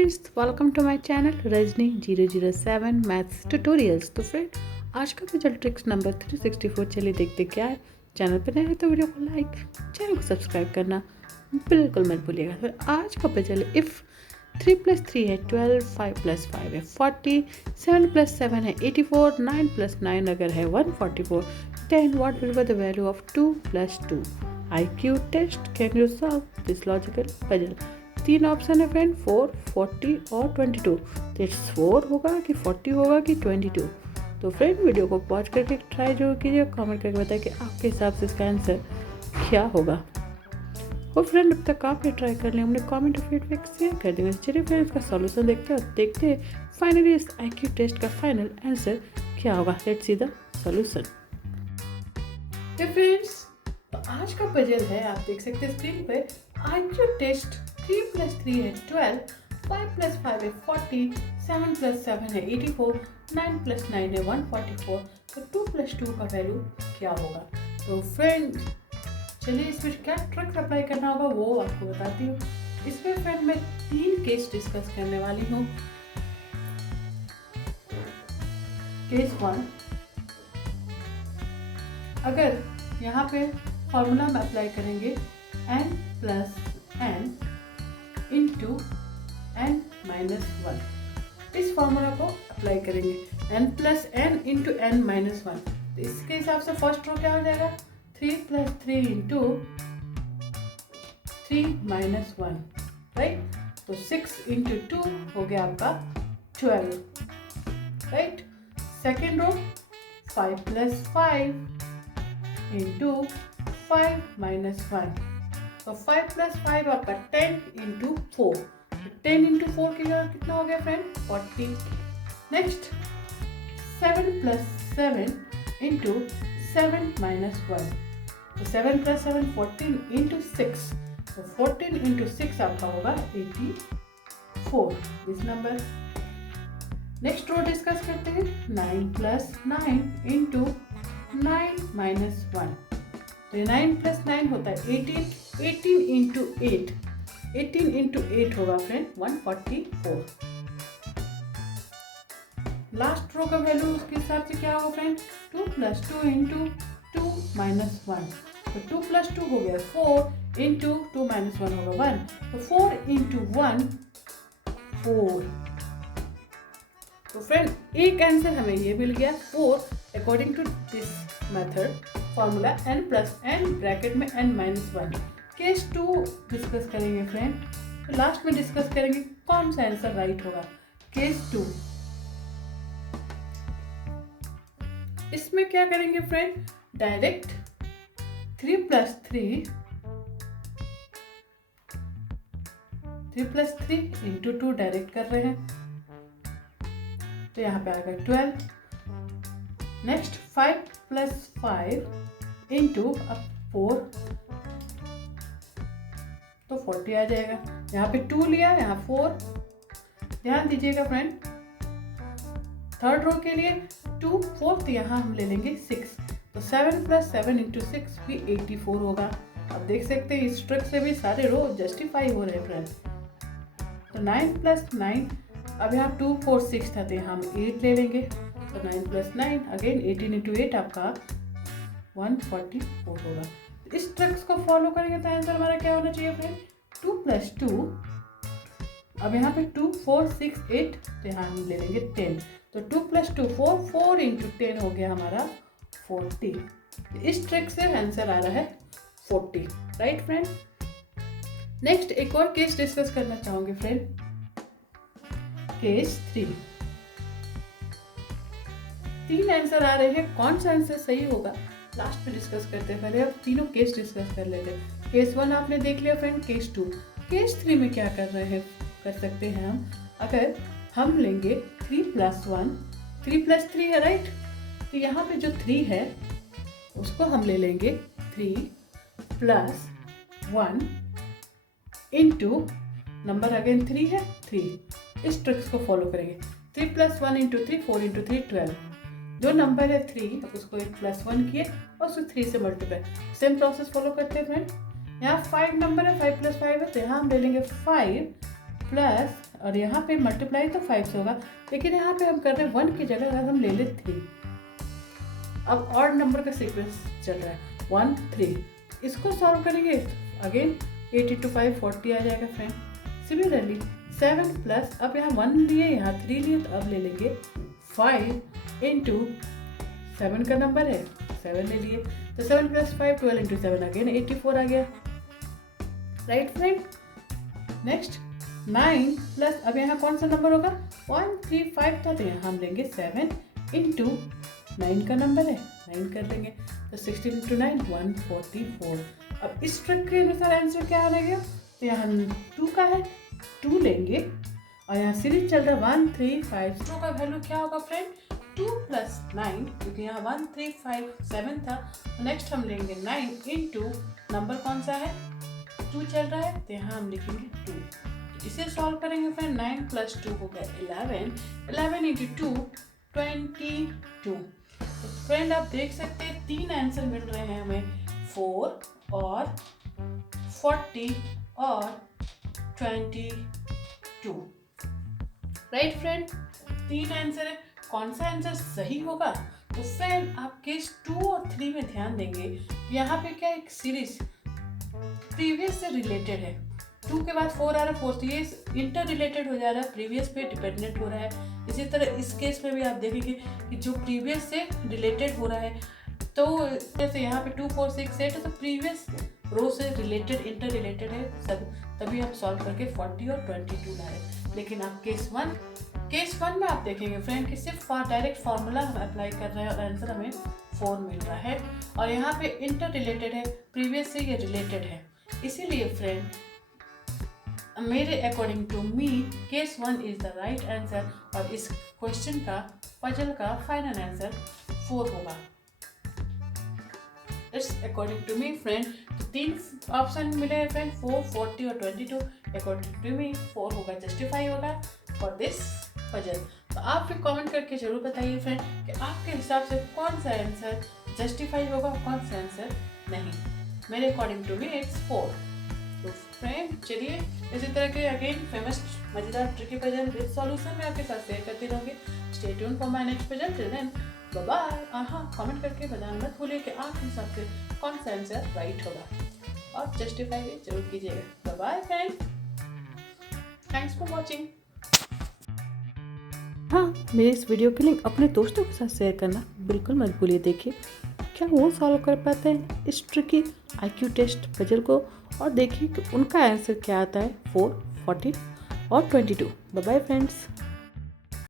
Friends, welcome to my channel Rajni 007 maths tutorials. तो friend, आज का पजल ट्रिक्स नंबर 364। चलिए देखते क्या है। चैनल पर नए हैं तो वीडियो को लाइक, चैनल को सब्सक्राइब करना बिल्कुल मत भूलिएगा। फिर आज का पजल है इफ़ 3 + 3 है 12, 5 + 5 है 40, 7 + 7 है 84, 9 + 9 अगर है 144, 10 what will be the value of 2 + 2। IQ test, can you solve this logical puzzle. 3 option है फ्रेंड, 4, 40 और 22। तो इट्स 4 होगा कि 40 होगा कि 22। तो फ्रेंड, वीडियो को पॉज करके ट्राई जरूर कीजिए, कमेंट करके बताइए कि आपके हिसाब से इसका आंसर क्या होगा। और फ्रेंड, अब तक आपने ट्राई कर लिया, हमने कमेंट और फीडबैक शेयर कर दिया। चलिए फ्रेंड, इसका सॉल्यूशन देखते हैं और देखते हैं फाइनली इस IQ टेस्ट का फाइनल आंसर क्या होगा। Let's see the solution. तो फ्रेंड्स, तो आज का पजल है, आप देख सकते हैं स्क्रीन पे। IQ टेस्ट 3 + 3 है 12, 5 + 5 है 40, 7 + 7 है 84, 9 + 9 है 144। तो 2 + 2 का वैल्यू क्या होगा। तो फ्रेंड, चलिए इसमें क्या ट्रिक्स अप्लाई करना होगा वो आपको बताती हूँ। इसमें फ्रेंड मैं 3 केस डिस्कस करने वाली हूँ। केस 1, अगर यहाँ पे फॉर्मूला में अप्लाई करेंगे n + n इंटू n - 1, इस फॉर्मूला को अप्लाई करेंगे n + n इंटू n - 1। तो इसके हिसाब से फर्स्ट रो क्या हो जाएगा, 3 + 3 इंटू 3 - 1, राइट। तो 6 इंटू 2 हो गया आपका 12, राइट। Second row 5 + 5 into 5 - 1। तो 5 + 5 आपका 10 इंटू 4। 10 इंटू 4 कितना हो गया फ्रेंड, 40। Next 7 + 7 into 7 - 1। तो 7 + 7 14 इंटू 6। तो 14 इंटू 6 आपका होगा 84, this number. Next row discuss करते हैं। 9 + 9 इंटू 9 - 1। तो 9 + 9 होता है 18, 18 इंटू 8, 18 इंटू 8 होगा फ्रेंड 144। लास्ट रो का वैल्यू उसके हिसाब से क्या होगा फ्रेंड, 2 + 2 इंटू 2 - 1। तो 2 + 2 हो गया 4 इंटू 2 - 1 होगा 1। तो 4 इंटू 1 4। तो फ्रेंड, एक आंसर हमें ये मिल गया 4 according to this method formula n + n bracket में n - 1। केस 2 डिस्कस करेंगे फ्रेंड। तो लास्ट में डिस्कस करेंगे कौन सा आंसर राइट होगा। केस 2, इसमें क्या करेंगे फ्रेंड, डायरेक्ट 3 + 3 इंटू 2 डायरेक्ट कर रहे हैं। तो यहाँ पे आएगा 12। नेक्स्ट 5 + 5 इंटू 4, तो 40 आ जाएगा। यहाँ पे 2 लिया, यहाँ 4। ध्यान दीजिएगा फ्रेंड, थर्ड रो के लिए 2 4, यहाँ हम ले लेंगे 6। तो 7 + 7 इंटू 6 भी 84 होगा। अब देख सकते हैं इस ट्रिक से भी सारे रो जस्टिफाई हो रहे हैं फ्रेंड। तो 9 + 9, अब यहाँ 2 4 6 था तो यहाँ हम 8 ले लेंगे। तो 9 + 9 अगेन 18 इंटू 8 आपका 144 होगा। इस ट्रिक्स को फॉलो करेंगे तो आंसर हमारा क्या होना चाहिए फ्रेंड, 2 + 2। अब यहाँ पे 2 4 6 8, तो यहाँ हम ले लेंगे 10। तो 2 + 2 4, 4 इंटू 10 हो गया हमारा 40। इस ट्रिक से आंसर आ रहा है 40, राइट फ्रेंड। नेक्स्ट एक और केस डिस्कस करना चाहूंगी फ्रेंड, केस 3। 3 आंसर आ रहे हैं, कौन सा आंसर सही होगा लास्ट में डिस्कस करते हैं। पहले अब तीनों केस डिस्कस कर लेते हैं। केस 1 आपने देख लिया फ्रेंड। केस 2, केस 3 में क्या कर रहे हैं, कर सकते हैं हम, अगर हम लेंगे 3 + 1, 3 + 3 है राइट। तो यहाँ पे जो 3 है उसको हम ले लेंगे 3 + 1 इंटू नंबर अगेन 3 है 3। इस ट्रिक्स को फॉलो करेंगे। 3 + 1 इंटू 3, 4 इंटू 3 12। जो नंबर है 3 उसको एक +1 किए और उसको 3 से मल्टीप्लाई। सेम प्रोसेस फॉलो करते हैं फ्रेंड। यहाँ 5 नंबर है, 5 + 5 है, तो यहाँ हम ले लेंगे 5 प्लस, और यहाँ पे मल्टीप्लाई तो 5 से होगा, लेकिन यहाँ पे हम कर रहे हैं 1 की जगह अगर हम ले ले 3। अब ऑड नंबर का सीक्वेंस चल रहा है 1 3, इसको सॉल्व करेंगे अगेन 8 × 5 40 आ जाएगा फ्रेंड। सिमिलरली 7 प्लस, अब यहाँ 1 लिए यहाँ 3 लिए, तो अब ले लेंगे 5 × 7 का नंबर है 7 ले लिए, तो 7 + 5 12 × 7 अगेन 84 आ गया, राइट फ्रेंड। नेक्स्ट 9 प्लस, अब यहाँ कौन सा नंबर होगा 1 3 5 था, तो यहाँ हम लेंगे 7 × 9 का नंबर है 9 कर देंगे, तो 16 × 9 144। अब इस ट्रिक के अनुसार आंसर क्या आ रहेगा, तो यहाँ 2 का है 2 लेंगे, और यहाँ सीरीज चल रहा है 1 3 5, 2 का वैल्यू क्या होगा फ्रेंड 2 + 9, क्योंकि यहाँ 1 3 5 7 था, तो नेक्स्ट हम लेंगे 9 × नंबर कौन सा है 2 चल रहा है, तो यहाँ हम लिखेंगे 2। इसे सॉल्व करेंगे फ्रेंड, 9 + 2 हो गया 11, 11 × 2 22। तो फ्रेंड आप देख सकते हैं 3 आंसर मिल रहे हैं हमें, 4 और 40 और 22, राइट फ्रेंड। 3 आंसर है, कौन सा आंसर सही होगा, तो फ्रेंड आप केस 2 और 3 में ध्यान देंगे, यहाँ पे क्या एक सीरीज प्रीवियस से रिलेटेड है, 2 के बाद 4 आ रहा है 4, तो ये इंटर रिलेटेड हो जा रहा है, प्रीवियस पे डिपेंडेंट हो रहा है। इसी तरह इस केस में भी आप देखेंगे कि जो प्रीवियस से रिलेटेड हो रहा है, तो जैसे यहाँ पे 2 4 6 8 है, तो प्रीवियस रो से रिलेटेड इंटर रिलेटेड है सब, तभी आप सॉल्व करके 40 और 22 ला रहे। लेकिन आप केस 1 में आप देखेंगे फ्रेंड कि सिर्फ डायरेक्ट फार्मूला हम अप्लाई कर रहे हैं और आंसर हमें 4 मिल रहा है, और यहाँ पे इंटर रिलेटेड है, प्रीवियस से ये रिलेटेड है। इसीलिए फ्रेंड मेरे according to me case 1 is the right answer, और इस क्वेश्चन का पजल का फाइनल आंसर 4 होगा। It's according to me friend, तो 3 ऑप्शन मिले हैं फ्रेंड, 4 40 और 22। अकॉर्डिंग टू मी 4 होगा, जस्टिफाई होगा फॉर दिस पजल। तो आप भी कमेंट करके जरूर बताइए फ्रेंड कि आपके हिसाब से कौन सा आंसर जस्टिफाई होगा, कौन सा आंसर नहीं। मेरे अकॉर्डिंग टू मी इट्स 4। तो फ्रेंड चलिए इसी तरह के अगेन फेमस मजेदार ट्रिकी पजल विद सॉल्यूशन मैं आपके साथ शेयर करती रहूँगी। Stay tune for my next puzzle, till then bye bye. हाँ, कमेंट करके बताना मत भूलिए कि आपके हिसाब से कौन सा आंसर राइट होगा, और जस्टिफाई भी जरूर कीजिएगा। Bye bye friend, thanks for watching. हाँ, मेरे इस वीडियो के लिंक अपने दोस्तों के साथ शेयर करना बिल्कुल मत भूलिए। देखिए क्या वो सॉल्व कर पाते हैं इस ट्रिकी IQ टेस्ट पजल को, और देखिए कि उनका आंसर क्या आता है 4 40 और 22। Bye bye friends.